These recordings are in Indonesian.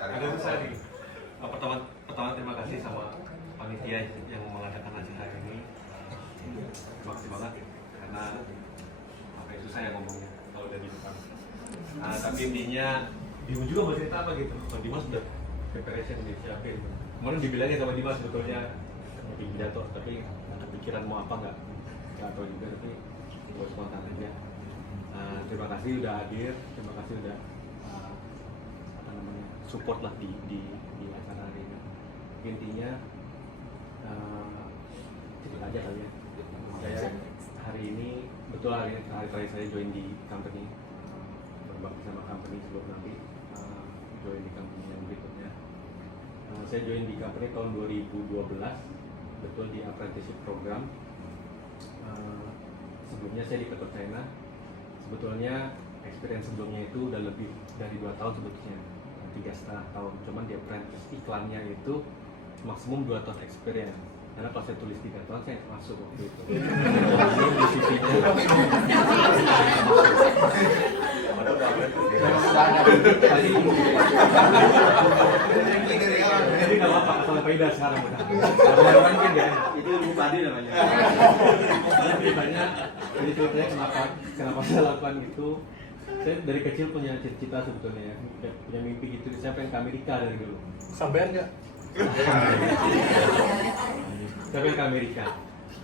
Agak susah nih. Pertama terima kasih sama panitia yang mengadakan acara ini. Terima kasih banget karena apa itu susah ya ngomongnya kalau udah di depan. Tapi intinya bingung juga mau cerita apa gitu. Kalau Dimas udah preparation udah siapin. Kemarin dibilangnya sama Dimas sebetulnya di pidato, tapi kepikiran mau apa nggak tahu juga, tapi gue spontan aja. Terima kasih udah hadir, terima kasih udah support lah di acara hari ini. Intinya itu aja kali ya. Saya hari ini betul hari terakhir saya join di company, berbakti sama company sebelum nanti join di company yang berikutnya. Saya join di company tahun 2012, betul di apprenticeship program. Sebelumnya saya di Petrol China. Sebetulnya experience sebelumnya itu udah lebih dari 2 tahun sebetulnya, 3,5 tahun. Cuman di apprentice iklannya itu maksimum 2 tahun experience. Karena kalau saya tulis 3 tahun saya masuk waktu itu. Ini di CV-nya. Jadi nggak apa-apa, kalau Faida sekarang udah. Kalau kan nggak enak. Itu ilmu tadi namanya. Jadi banyak. Jadi ceritanya kenapa saya lakukan itu? Saya dari kecil punya cita-cita sebetulnya ya, punya mimpi gitu. Saya pengen ke Amerika dari dulu. Sampean nggak? Saya pengen ke Amerika.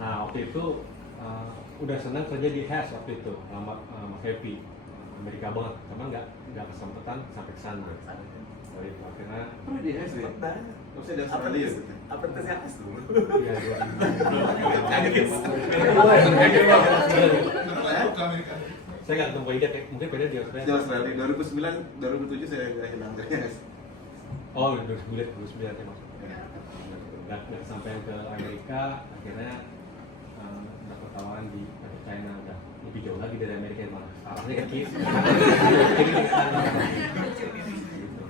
Nah waktu itu udah senang kerja di Hess waktu itu, sama Mas Happy. Amerika banget, karena nggak kesempatan sampai ke sana. Dari itu akhirnya. Di Hess ya? Maksudnya dari Australia ya? Apa itu Hess dulu? Iya, saya nggak ketemu Faida, mungkin Faida di Australia. Di Australia, 2009, 2007 saya hilang dari Hess. Oh, 2009 ya maksudnya. Nggak sampai ke Amerika, akhirnya dapat tawaran di China, udah lebih jauh lagi dari Amerika malah. Arahnya ke kiri.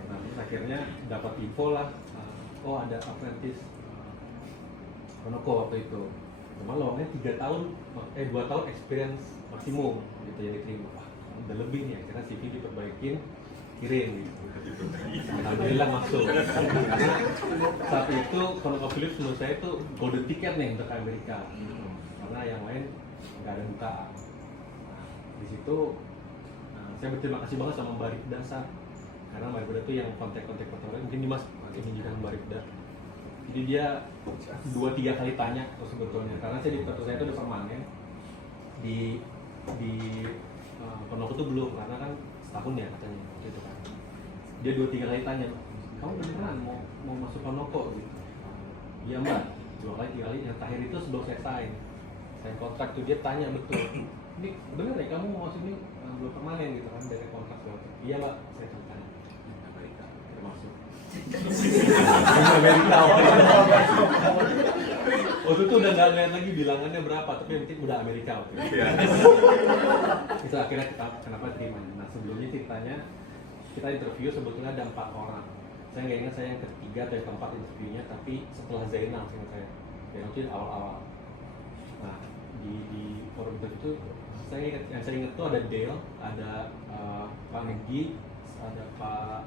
Nah, terus akhirnya dapat info lah, oh ada apprentice Konoko waktu itu. Cuma lowongnya 2 tahun experience maksimum gitu yang diterima. Wah, udah lebih nih, akhirnya CV diperbaikin, kirim gitu. Alhamdulillah masuk. Karena saat itu Konoko Philips menurut saya itu golden ticket nih untuk Amerika. Karena yang lain nggak ada buka. Di situ saya berterima kasih banget sama Mbak Rifda karena Mbak Rifda itu yang kontak-kontak pertama mungkin Dimas ini juga Mbak Rifda. Jadi dia 2-3 kali tanya sebetulnya, karena saya di tempat saya itu udah permanen di Ponoko itu belum, karena kan setahun ya katanya waktu itu kan. Dia 2-3 kali tanya, kamu beneran mau masuk Ponoko gitu? Iya Mbak, 2 kali 3 kali, yang terakhir itu sebelum saya sign kontrak tuh dia tanya betul, ini bener ya kamu mau masuk ini belum permanen gitu kan dari kontrak segala. Iya Mbak, saya tanya Amerika termasuk. Amerika waktu itu udah nggak lihat lagi bilangannya berapa, tapi yang penting udah Amerika waktu itu. Itu akhirnya kita kenapa terima. Nah sebelumnya ceritanya kita interview sebetulnya ada 4 orang. Saya nggak ingat saya yang ketiga atau yang keempat interviewnya, tapi setelah Zainal seingat saya. Zainal itu awal-awal. Nah di forum itu yang saya ingat tuh ada Dale, ada Pak Negi, ada Pak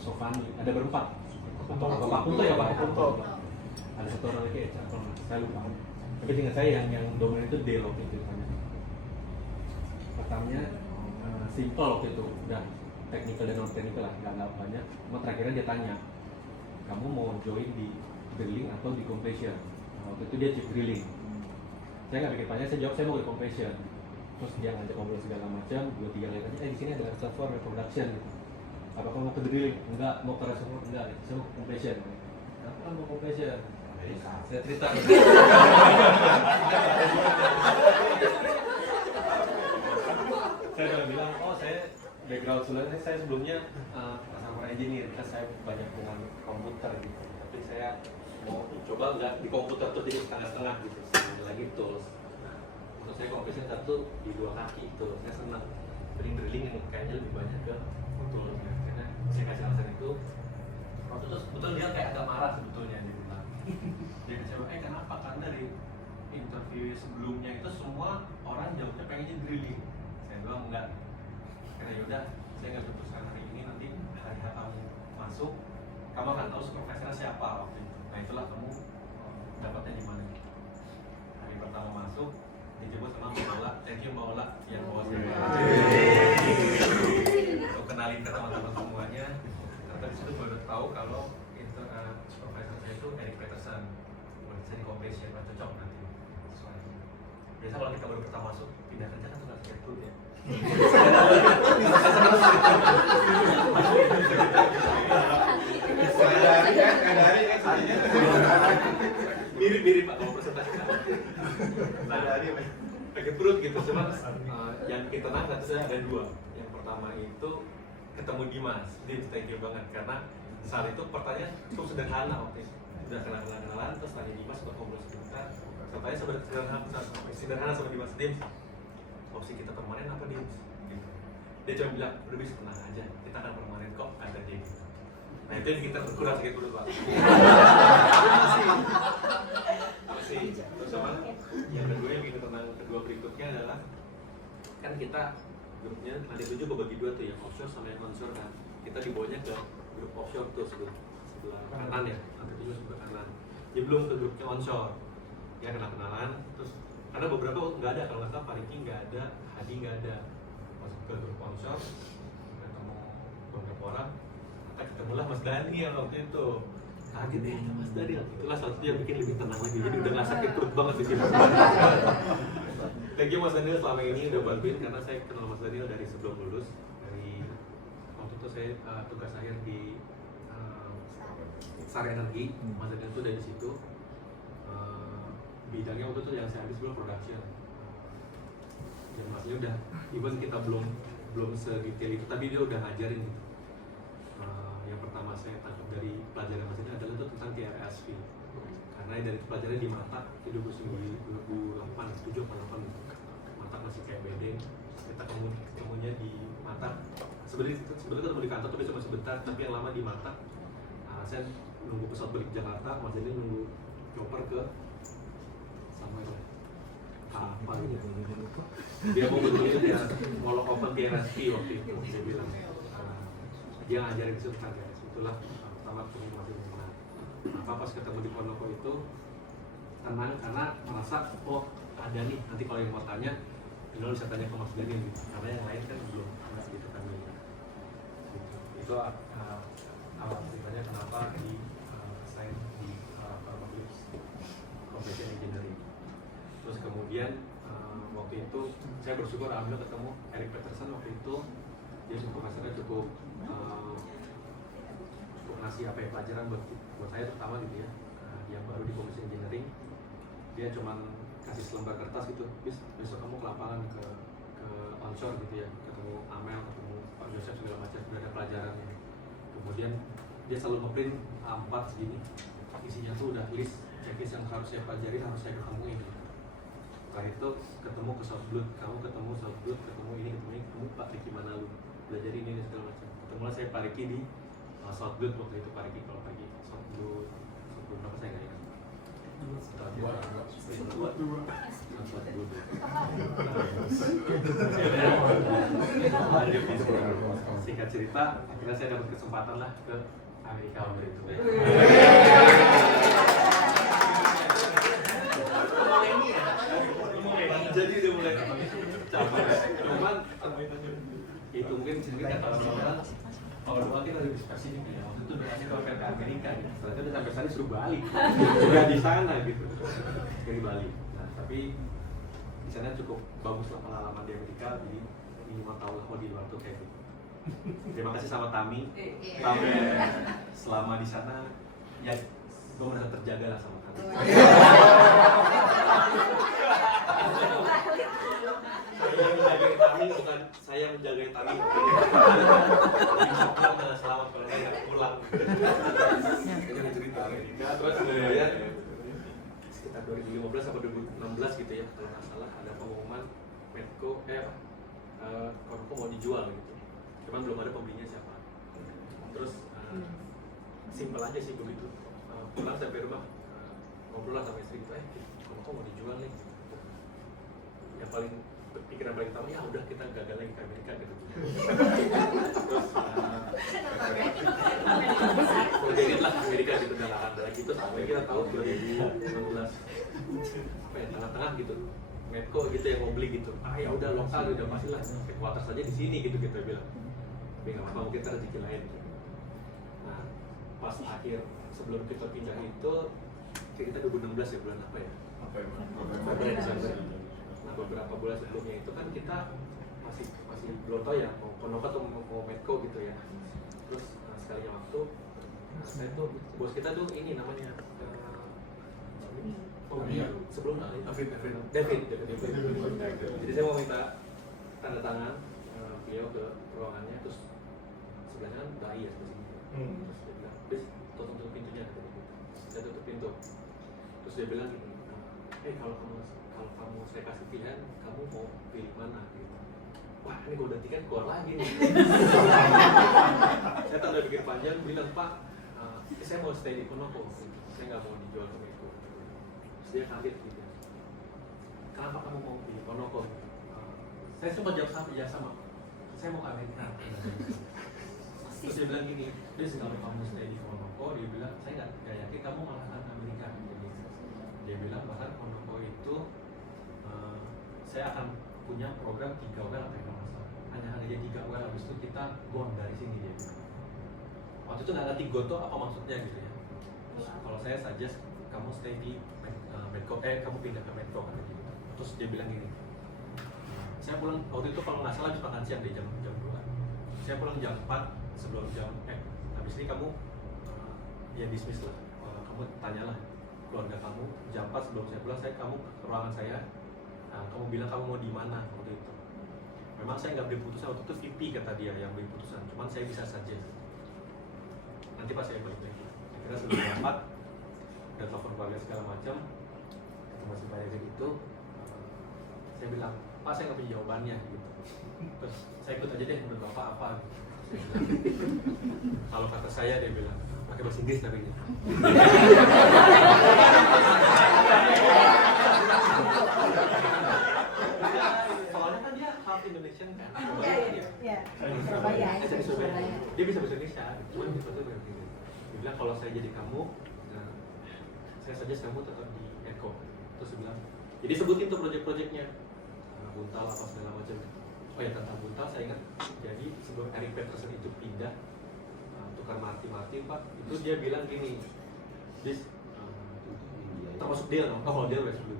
Sofani, ada berempat. Atau Pak Kunto ya Pak Kunto. Ada 1 orang lagi ya, saya lupa. Tapi ingat saya yang dominan itu Dale waktu itu. Pertamanya simple waktu itu, udah technical dan non technical lah, nggak banyak. Cuma terakhirnya dia tanya, kamu mau join di drilling atau di compression? Nah, waktu itu dia chief drilling. Saya nggak pikir panjang, saya jawab saya mau di compression. Terus dia ngajak ngobrol segala macam, 2-3 kali tanya, di sini ada reservoir reproduction gitu. Apa kamu mau ke drilling? Enggak. Mau ke reservoir? Enggak. Saya mau ke compression. Kenapa mau compression? Saya cerita. Saya udah bilang, oh saya background saya sebelumnya sama engineer, saya banyak dengan komputer gitu. Tapi saya mau coba nggak di komputer tuh jadi setengah-setengah gitu, lagi tools. Terus saya compression satu di 2 kaki itu, saya senang. Drilling yang kayaknya lebih banyak ke toolsnya. Karena saya kasih alasan itu, waktu itu sebetulnya dia kayak agak marah sebetulnya di rumah. Dia kasih kenapa? Karena dari interview sebelumnya itu semua orang jawabnya pengennya drilling. Saya bilang enggak. Karena yaudah, saya nggak putuskan hari ini. pertama kan tahu supervisornya siapa waktu itu. Nah itulah kamu dapatnya di mana. Hari pertama masuk dijemput sama Mbak Ola. Thank you Mbak Ola yang bawa saya. Untuk kenalin ke teman-teman semuanya. Ternyata di situ baru tahu kalau supervisor saya itu Eric Peterson. Boleh saya di compensation siapa cocok nanti. Soalnya biasa kalau kita baru pertama masuk pindah kerja kan suka skip dulu ya. Kadari kan sebenarnya. Mirip-mirip Pak kalau presentasi. Nah, Kadari pakai perut gitu, cuma yang kita nangkap saya ada dua. Yang pertama itu ketemu Dimas, thank you banget karena saat itu pertanyaan cukup sederhana waktu itu. Udah kenalan, terus tanya Dimas buat ngobrol sebentar. Katanya sederhana sama Dimas, opsi kita permanen apa Dimas? Gitu. Dia cuma bilang, udah bisa tenang aja, kita akan permanen kok, ada dia gitu. Nah itu yang kita kurang sakit dulu Pak. Masih. Terus sama yang kedua yang kita tenang kedua berikutnya adalah kan kita grupnya ada 7 kebagi dua tuh yang offshore sama yang onshore kan. Kita dibawanya ke grup offshore tuh sebelah kanan ya, nanti juga sebelah kanan. Jadi belum ke grupnya onshore. Ya kenalan, terus karena beberapa nggak ada, kalau nggak salah Pariki nggak ada, Hadi nggak ada. Masuk ke grup onshore, ketemu beberapa orang, ketemulah Mas Daniel waktu itu. Kaget ya Mas Daniel, itulah satu yang bikin lebih tenang lagi. Jadi udah nggak sakit perut banget di sini. Thank you Mas Daniel selama ini udah bantuin karena saya kenal Mas Daniel dari sebelum lulus. Dari waktu itu saya tugas akhir di SAR Energi. Mas Daniel tuh dari situ. Bidangnya waktu itu yang saya ambil sebelum production. Dan masnya udah, even kita belum sedetail itu, tapi dia udah ngajarin gitu. Yang pertama saya tangkap dari pelajaran mas ini adalah itu tentang TRSV. Karena dari pelajaran di Matak itu 2008, 7 atau 8 Matak masih kayak bedeng. Kita ketemunya di Matak. Sebenarnya ketemu di kantor tapi cuma sebentar, tapi yang lama di Matak. Saya nunggu pesawat balik Jakarta, mas ini nunggu chopper ke sama apa gitu. Dia mau betul-betul ya mau open TRSV waktu itu dia bilang dia ngajarin di situ kan ya, itulah pertama ketemu masih mengenal. Apa pas ketemu di Ponoko itu tenang karena merasa oh ada nih nanti kalau yang mau tanya Inul bisa tanya ke Mas Daniel gitu. Karena yang lain kan belum masih gitu kan gitu. Itu awal ceritanya kenapa di sign di Pharmagips Competition Engineering. Terus kemudian waktu itu saya bersyukur alhamdulillah ketemu Eric Peterson waktu itu. Dia supervisornya cukup ngasih apa ya pelajaran buat saya terutama gitu ya. Yang baru di Commission Engineering dia cuman kasih selembar kertas gitu, besok kamu ke lapangan ke onshore gitu ya, ketemu Amel, ketemu Pak Joseph segala macam, sudah ada pelajarannya. Kemudian dia selalu ngeprint A4 segini, isinya tuh udah list checklist yang harus saya pelajari, harus saya ketemuin. Setelah itu ketemu ke Southblood, kamu ketemu Southblood, ketemu ini, kamu Pak Riki mana lu belajar ini segala macam. Ketemulah saya Pak Riki di Southblood waktu itu. Pak Riki kalau pergi Southblood apa saya nggak ingat. Singkat cerita, akhirnya saya dapat kesempatan lah ke Amerika waktu itu. Jadi udah mulai capek. Cuman itu mungkin kata orang kalau doa kita lebih spesifik ya. Waktu itu doanya kalau ke Amerika, ternyata udah sampai sana suruh balik, udah di sana gitu, dari Bali. Nah tapi di sana cukup bagus lah pengalaman di Amerika, jadi minimal tahu lah di luar tuh kayak gitu. Terima kasih sama Tami. Tami selama di sana ya gue merasa terjaga lah sama Tami. Saya menjaga Tami bukan saya menjaga Tami. Selamat kalau saya pulang. Ini cerita Amerika. Terus kemudian sekitar 2015 atau 2016 gitu ya kalau nggak salah ada pengumuman Medco Korko mau dijual gitu. Cuman belum ada pembelinya siapa. Terus simpel aja sih begitu. Pulang sampai rumah ngobrol lah sama istri gitu, Korko mau dijual nih. Yang paling pikiran paling utama ya udah kita gagal lagi ke Amerika gitu. Terus gitu dalahan lagi itu sampai kita tahu 2016 apa ya tengah-tengah gitu Medco gitu yang mau beli gitu ya udah lokal udah pasti lah headquarters saja di sini gitu kita bilang tapi nggak apa-apa mungkin kita rezeki lain gitu. Nah pas akhir sebelum kita pindah itu kita 2016 ya bulan apa ya Februari Desember. Nah beberapa bulan sebelumnya itu kan kita masih belum tahu ya mau Konoko atau mau Medco gitu ya. Terus sekalinya waktu saya tuh bos kita tuh ini namanya sebelum David. Jadi saya mau minta tanda tangan beliau ke ruangannya, terus sebelahnya kan dai ya sebelah sini. Terus dia bilang, "Bis, tutup pintunya." Saya tutup pintu. Terus dia bilang gini, kalau kamu saya kasih pilihan, kamu mau pilih mana? Gitu. Wah, ini gue udah tiket keluar lagi nih. Saya tak udah pikir panjang, bilang, "Pak, saya mau stay di Konoko, saya nggak mau dijual ke Medco." Terus dia kaget gitu. "Kenapa kamu mau pilih Konoko?" Saya sempat jawab sama, saya mau ke Amerika. Terus dia bilang gini, kalau kamu stay di Konoko, dia bilang, saya nggak yakin kamu malah akan ke Amerika. Jadi, dia bilang bahkan Konoko itu saya akan punya program 3 well apa yang masalah. Hanya aja 3 well, habis itu kita gone dari sini dia bilang. Waktu itu nggak ngerti gone itu apa maksudnya gitu ya. Terus kalau saya suggest kamu stay di Medco, kamu pindah ke Medco kan gitu. Terus dia bilang gini, saya pulang waktu itu kalau nggak salah habis makan siang di jam 2. Saya pulang jam 4 sebelum jam habis ini kamu ya dismiss lah. Kamu tanyalah keluarga kamu jam 4 sebelum saya pulang, kamu ke ruangan saya. Kamu bilang kamu mau di mana waktu itu. Memang saya nggak beri putusan waktu itu, VP kata dia yang beri putusan. Cuman saya bisa suggest. Nanti pas saya balik lagi. Kira sebelum jam 4 udah telepon keluarga segala macam. Ketemu si Pak Eze itu, saya bilang, "Pak, saya nggak punya jawabannya." Gitu. Terus saya ikut aja deh menurut Bapak apa. Kalau kata saya dia bilang pakai bahasa Inggris tapi ini. Soalnya kan dia half Indonesian kan. Iya. Surabaya. Dia bisa bahasa Indonesia, cuma dia bahasa Inggris. Dia bilang kalau saya jadi kamu, saya suggest kamu tetap di Medco. Terus dia bilang, jadi sebutin tuh proyek-proyeknya, Buntal apa segala macam. Oh ya tentang Buntal saya ingat. Jadi sebelum Eric Peterson itu pindah tukar Marty Pak, itu dia bilang gini, termasuk Dale, kalau Dale West dulu.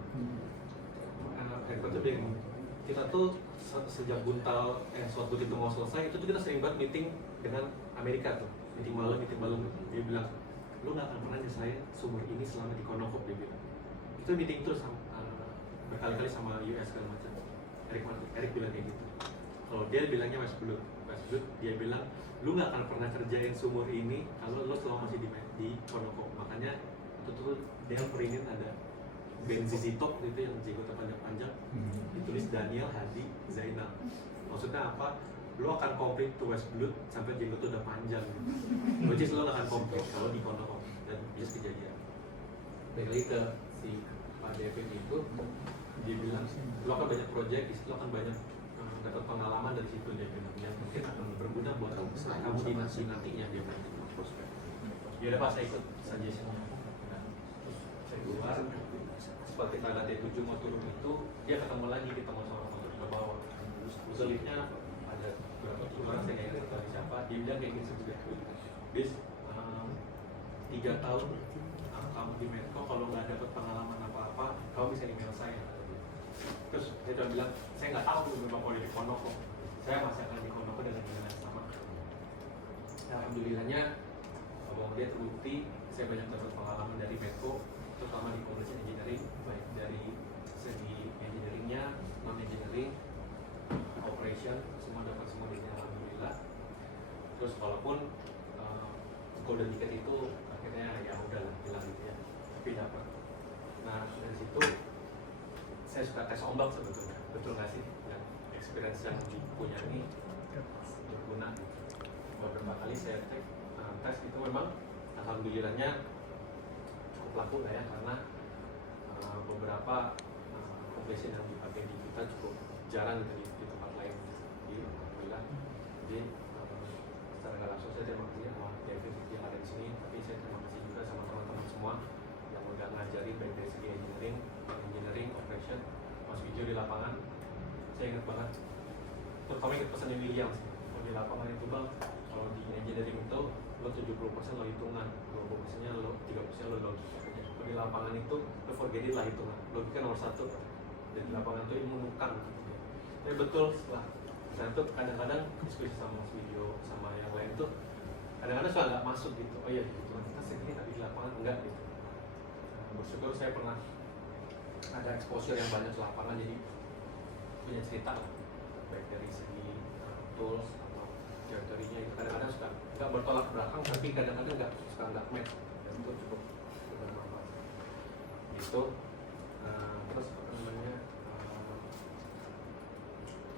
Eric Peterson bilang gini, kita tuh sejak Buntal suatu itu mau selesai, itu tuh kita sering banget meeting dengan Amerika tuh, meeting malam. Dia bilang, lu nggak akan pernah nyesain sumur ini selama di Konoko, dia bilang. Itu meeting terus berkali-kali sama US segala macam. Eric bilang kayak gitu. Kalau dia bilangnya Westbrook, dia bilang lu nggak akan pernah kerjain sumur ini kalau lu selama masih di Konoko. Makanya itu tuh dia peringin ada Ben ZZ Top itu yang jenggotnya panjang-panjang, ditulis Daniel Hadi Zainal. Maksudnya apa? Lu akan komplit to Westbrook sampai jenggot tuh udah panjang. Which is lu akan komplit kalau di Konoko, dan bisa kejadian. Balik lagi ke si Pak David itu, dia bilang lo akan banyak proyek, lo akan banyak dapat pengalaman dari situ, dia bilang yang mungkin akan berguna buat kamu di nantinya, dia bilang. Ya udah Pak, saya ikut suggestion-nya. Saya keluar, seperti tanggal T7 mau turun itu, dia ketemu lagi, kita mau sama motor ke bawah. Liftnya ada berapa orang, saya nggak ingat siapa, dia bilang kayak gitu juga. Bis 3 tahun kamu di Medco, kalau nggak dapat pengalaman apa-apa, kamu bisa email saya. Terus saya cuma bilang, saya nggak tahu memang kalau di Konoko, saya masih akan di Konoko dengan yang sama. Alhamdulillahnya, bahwa dia terbukti, saya banyak dapat pengalaman dari Medco, terutama di Commercial Engineering, baik dari segi engineeringnya, non-engineering, operation, semua dapat semua di sini, alhamdulillah. Terus walaupun golden ticket itu akhirnya ya udahlah hilang gitu ya, tapi dapat. Nah dari situ saya suka tes ombak sebetulnya, betul nggak sih? Dan experience yang dipunya ini berguna. Beberapa kali saya tes itu memang alhamdulillahnya cukup laku lah ya, karena beberapa completion yang dipakai di kita cukup jarang gitu di tempat lain. Jadi alhamdulillah. Jadi secara nggak langsung saya terima kasih sama David yang ada di sini, tapi saya terima kasih juga sama semua yang udah ngajarin baik dari segi engineering, operation, mas video di lapangan. Saya ingat banget, terutama ingat pesan yang William sih. Kalau di lapangan itu bang, kalau di engineering itu lo 70% lo hitungan, 20%-nya lo 30% lo logika. Kalau di lapangan itu lo forget it lah hitungan, logika nomor satu. Dan di lapangan itu ilmu nukang. Tapi betul setelah saya tuh kadang-kadang diskusi sama mas video sama yang lain tuh kadang-kadang suka nggak masuk gitu. Oh iya hitungan kita segini tapi di lapangan enggak gitu. Bersyukur saya pernah ada exposure yang banyak di lapangan, jadi punya cerita lah, baik dari segi tools atau teorinya itu kadang-kadang suka nggak bertolak belakang, tapi kadang-kadang nggak match, dan itu cukup bermanfaat. Itu terus apa namanya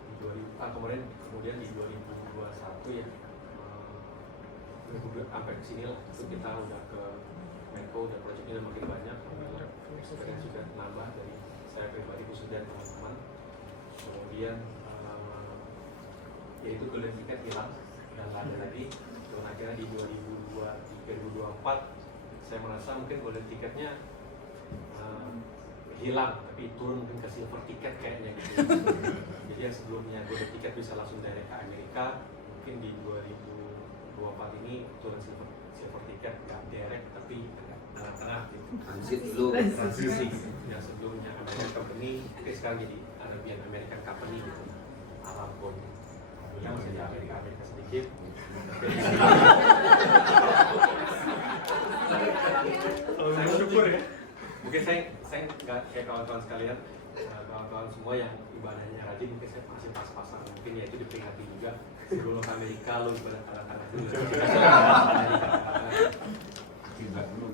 di kemudian di 2021 ya sampai ke sini lah, itu kita udah ke Menko, udah proyeknya udah makin banyak, experience juga nambah dari saya pribadi khusus dan teman-teman. Kemudian yaitu golden ticket hilang dan nggak ada lagi. Dan akhirnya di 2024 saya merasa mungkin golden ticketnya hilang, tapi turun mungkin ke silver ticket kayaknya gitu. Jadi yang sebelumnya golden ticket bisa langsung direct ke Amerika, mungkin di 2024 ini turun silver ticket, nggak direct tapi tengah-tengah gitu. Transit dulu. Transisi yang sebelumnya American Company, oke sekarang jadi Arabian American Company gitu. Arabon, yang masih di Amerika sedikit. Saya bersyukur ya. Mungkin saya nggak kayak kawan-kawan sekalian, kawan-kawan semua yang ibadahnya rajin, mungkin saya masih pas-pasan. Mungkin ya itu diperingati juga. Sebelum ke Amerika lo ibadah tanda-tanda dulu. Tidak dulu.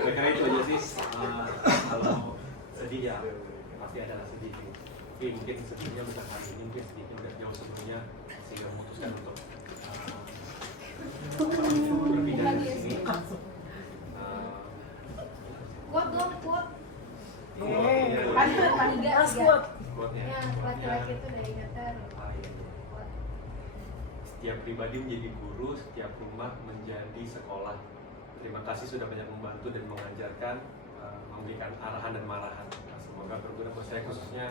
Karena itu aja sih. Kalau sedih ya pasti ada sedih. Tapi mungkin sedihnya bukan hari ini, mungkin sedihnya udah jauh sebelumnya sehingga memutuskan untuk berpindah di sini. Kuat dong, kuat. Quote-nya. Ya, laki-laki itu dari datar. Setiap pribadi menjadi guru, setiap rumah menjadi sekolah. Terima kasih sudah banyak membantu dan mengajarkan, memberikan arahan dan marahan. Nah, semoga berguna buat saya khususnya.